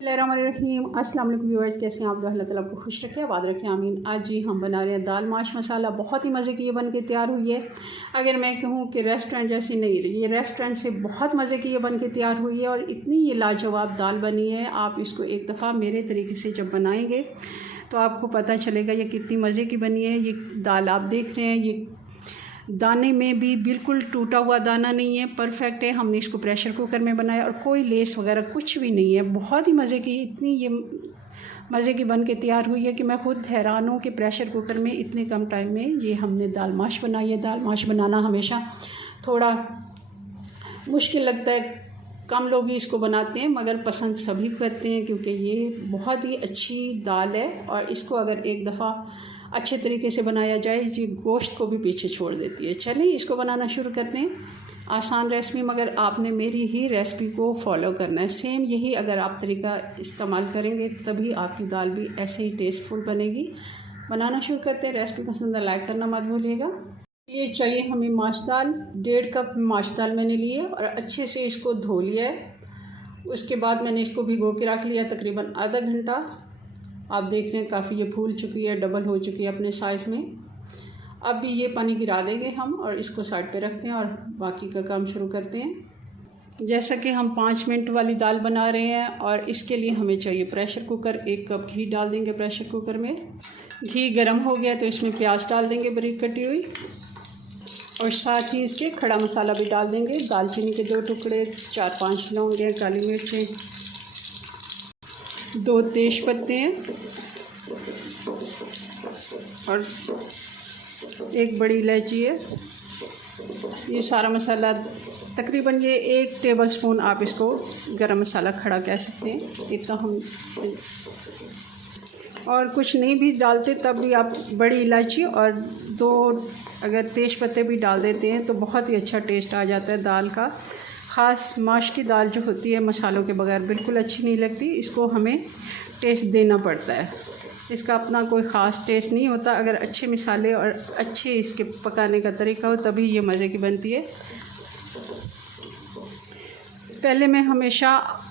बिस्मिल्लाहिर्रहमानिर्रहीम। अस्सलाम वालेकुम व्यूअर्स, कैसे हैं आप? अल्लाह ताला आपको खुश रखे, आबाद रखे, आमीन। आज जी हम बना रहे हैं दाल माश मसाला। बहुत ही मज़े की ये बन के तैयार हुई है। अगर मैं कहूँ कि रेस्टोरेंट जैसी नहीं, ये रेस्टोरेंट से बहुत मज़े की ये बन के तैयार हुई है और इतनी ये लाजवाब दाल बनी है। आप इसको एक दफ़ा मेरे तरीके से जब बनाएंगे तो आपको पता चलेगा ये कितनी मज़े की बनी है। ये दाल आप देख रहे हैं, ये दाने में भी बिल्कुल टूटा हुआ दाना नहीं है, परफेक्ट है। हमने इसको प्रेशर कुकर में बनाया और कोई लेस वगैरह कुछ भी नहीं है। बहुत ही मज़े की, इतनी ये मज़े की बन के तैयार हुई है कि मैं खुद हैरान हूँ कि प्रेशर कुकर में इतने कम टाइम में ये हमने दाल माश बनाई है। दाल माश बनाना हमेशा थोड़ा मुश्किल लगता है, कम लोग ही इसको बनाते हैं, मगर पसंद सभी करते हैं क्योंकि ये बहुत ही अच्छी दाल है। और इसको अगर एक दफ़ा अच्छे तरीके से बनाया जाए, ये गोश्त को भी पीछे छोड़ देती है। चलिए इसको बनाना शुरू करते हैं। आसान रेसिपी, मगर आपने मेरी ही रेसिपी को फॉलो करना है। सेम यही अगर आप तरीका इस्तेमाल करेंगे तभी आपकी दाल भी ऐसे ही टेस्टफुल बनेगी। बनाना शुरू करते हैं। रेसिपी पसंद है लाइक करना मत भूलिएगा। ये चाहिए हमें माश दाल। 1.5 कप माश दाल मैंने ली है और अच्छे से इसको धो लिया है। उसके बाद मैंने इसको भिगो के रख लिया तकरीबन आधा घंटा। आप देख रहे हैं काफ़ी ये फूल चुकी है, डबल हो चुकी है अपने साइज़ में। अब भी ये पानी गिरा देंगे हम और इसको साइड पे रखते हैं और बाकी का काम शुरू करते हैं। जैसा कि हम 5 मिनट वाली दाल बना रहे हैं और इसके लिए हमें चाहिए प्रेशर कुकर। 1 कप घी डाल देंगे प्रेशर कुकर में। घी गर्म हो गया तो इसमें प्याज डाल देंगे बारीक कटी हुई और साथ ही इसके खड़ा मसाला भी डाल देंगे। दालचीनी के 2 टुकड़े, 4-5 लौंग, काली मिर्चें, 2 तेज पत्ते हैं और 1 बड़ी इलायची है। ये सारा मसाला तकरीबन ये 1 टेबलस्पून, आप इसको गरम मसाला खड़ा कह सकते हैं, इतना हम और कुछ नहीं भी डालते तब भी आप बड़ी इलायची और 2 अगर तेज पत्ते भी डाल देते हैं तो बहुत ही अच्छा टेस्ट आ जाता है दाल का। ख़ास माश की दाल जो होती है मसालों के बगैर बिल्कुल अच्छी नहीं लगती, इसको हमें टेस्ट देना पड़ता है। इसका अपना कोई ख़ास टेस्ट नहीं होता, अगर अच्छे मसाले और अच्छे इसके पकाने का तरीका हो तभी ये मज़े की बनती है। पहले मैं हमेशा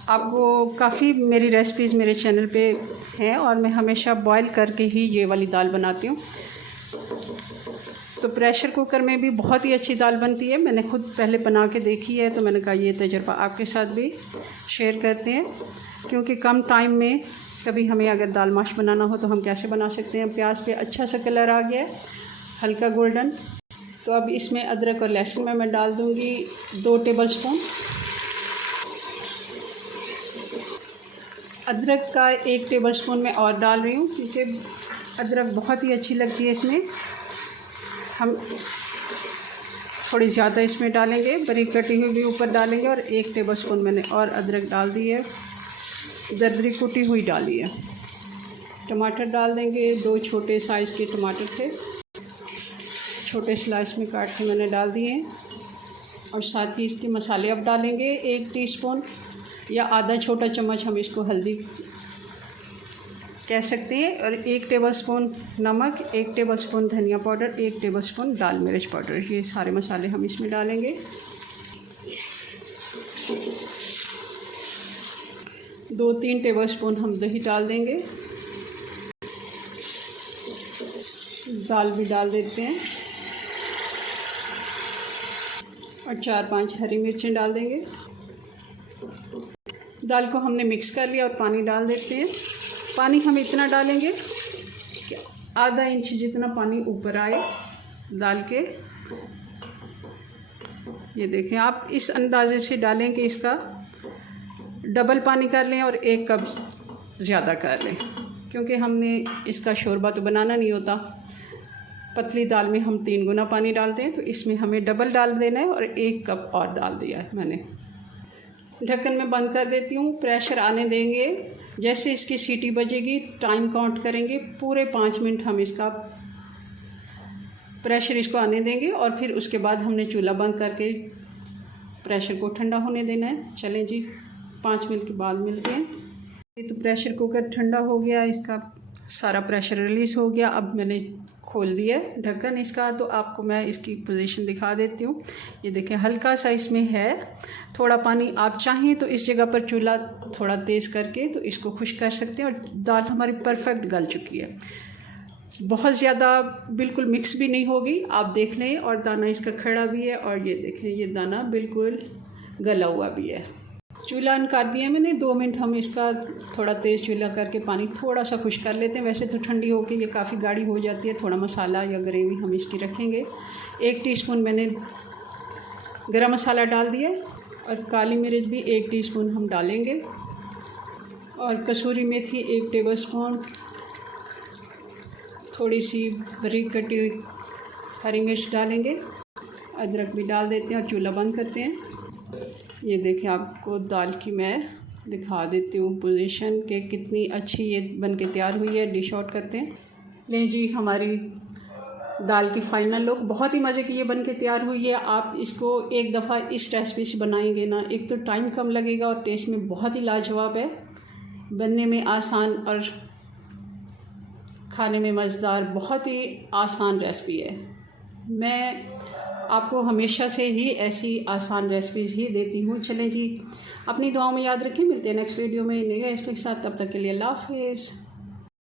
आपको काफ़ी मेरी रेसिपीज़ मेरे चैनल पे हैं और मैं हमेशा बॉईल करके ही ये वाली दाल बनाती हूँ। तो प्रेशर कुकर में भी बहुत ही अच्छी दाल बनती है। मैंने खुद पहले बना के देखी है तो मैंने कहा ये तजुर्बा आपके साथ भी शेयर करते हैं, क्योंकि कम टाइम में कभी हमें अगर दाल माश बनाना हो तो हम कैसे बना सकते हैं। प्याज पे अच्छा सा कलर आ गया है, हल्का गोल्डन। तो अब इसमें अदरक और लहसुन मैं डाल दूँगी 2 टेबलस्पून। अदरक का 1 टेबलस्पून मैं और डाल रही हूँ क्योंकि अदरक बहुत ही अच्छी लगती है इसमें। हम थोड़ी ज़्यादा इसमें डालेंगे, बारीक कटी हुई भी ऊपर डालेंगे और 1 टेबलस्पून मैंने और अदरक डाल दी है, दरदरी कुटी हुई डाली है। टमाटर डाल देंगे, 2 छोटे साइज़ के टमाटर थे, छोटे स्लाइस में काट के मैंने डाल दिए हैं। और साथ ही इसके मसाले अब डालेंगे 1 टीस्पून या आधा छोटा चम्मच हम इसको हल्दी कह सकते हैं, और 1 टेबलस्पून नमक, 1 टेबलस्पून धनिया पाउडर, 1 टेबलस्पून लाल मिर्च पाउडर। ये सारे मसाले हम इसमें डालेंगे। 2-3 टेबलस्पून हम दही डाल देंगे। दाल भी डाल देते हैं और 4-5 हरी मिर्चें डाल देंगे। दाल को हमने मिक्स कर लिया और पानी डाल देते हैं। पानी हम इतना डालेंगे कि आधा इंच जितना पानी ऊपर आए दाल के। ये देखें, आप इस अंदाजे से डालें कि इसका डबल पानी कर लें और 1 कप ज़्यादा कर लें, क्योंकि हमने इसका शोरबा तो बनाना नहीं होता। पतली दाल में हम 3 गुना पानी डालते हैं, तो इसमें हमें डबल डाल देना है और 1 कप और डाल दिया है मैंने। ढक्कन में बंद कर देती हूँ, प्रेशर आने देंगे। जैसे इसकी सीटी बजेगी टाइम काउंट करेंगे, पूरे 5 मिनट हम इसका प्रेशर इसको आने देंगे और फिर उसके बाद हमने चूल्हा बंद करके प्रेशर को ठंडा होने देना है। चलें जी, 5 मिनट के बाद मिलते हैं। तो प्रेशर कुकर ठंडा हो गया, इसका सारा प्रेशर रिलीज़ हो गया। अब मैंने खोल दिया है ढक्कन इसका, तो आपको मैं इसकी पोजीशन दिखा देती हूँ। ये देखें हल्का सा इसमें है थोड़ा पानी, आप चाहें तो इस जगह पर चूल्हा थोड़ा तेज़ करके तो इसको खुश्क कर सकते हैं। और दाल हमारी परफेक्ट गल चुकी है, बहुत ज़्यादा बिल्कुल मिक्स भी नहीं होगी, आप देख लें। और दाना इसका खड़ा भी है और ये देखें ये दाना बिल्कुल गला हुआ भी है। चूल्हा ऑन कर दिया मैंने, 2 मिनट हम इसका थोड़ा तेज़ चूल्हा करके पानी थोड़ा सा खुश कर लेते हैं। वैसे तो ठंडी होके ये काफ़ी गाढ़ी हो जाती है। थोड़ा मसाला या ग्रेवी हम इसकी रखेंगे। 1 टीस्पून मैंने गरम मसाला डाल दिया और काली मिर्च भी 1 टीस्पून हम डालेंगे और कसूरी मेथी 1 टेबलस्पून, थोड़ी सी बारीक कटी हुई हरी मिर्च डालेंगे, अदरक भी डाल देते हैं और चूल्हा बंद करते हैं। ये देखिए आपको दाल की मैं दिखा देती हूँ पोजीशन के कितनी अच्छी ये बन के तैयार हुई है। डिश आउट करते हैं। लें जी हमारी दाल की फाइनल लुक बहुत ही मज़े की ये बन के तैयार हुई है। आप इसको एक दफ़ा इस रेसिपी से बनाएंगे ना, एक तो टाइम कम लगेगा और टेस्ट में बहुत ही लाजवाब है, बनने में आसान और खाने में मज़ेदार, बहुत ही आसान रेसिपी है। मैं आपको हमेशा से ही ऐसी आसान रेसिपीज़ ही देती हूँ। चलें जी, अपनी दुआओं में याद रखें, मिलते हैं नेक्स्ट वीडियो में नई रेसिपी के साथ। तब तक के लिए अल्लाह हाफ़िज़।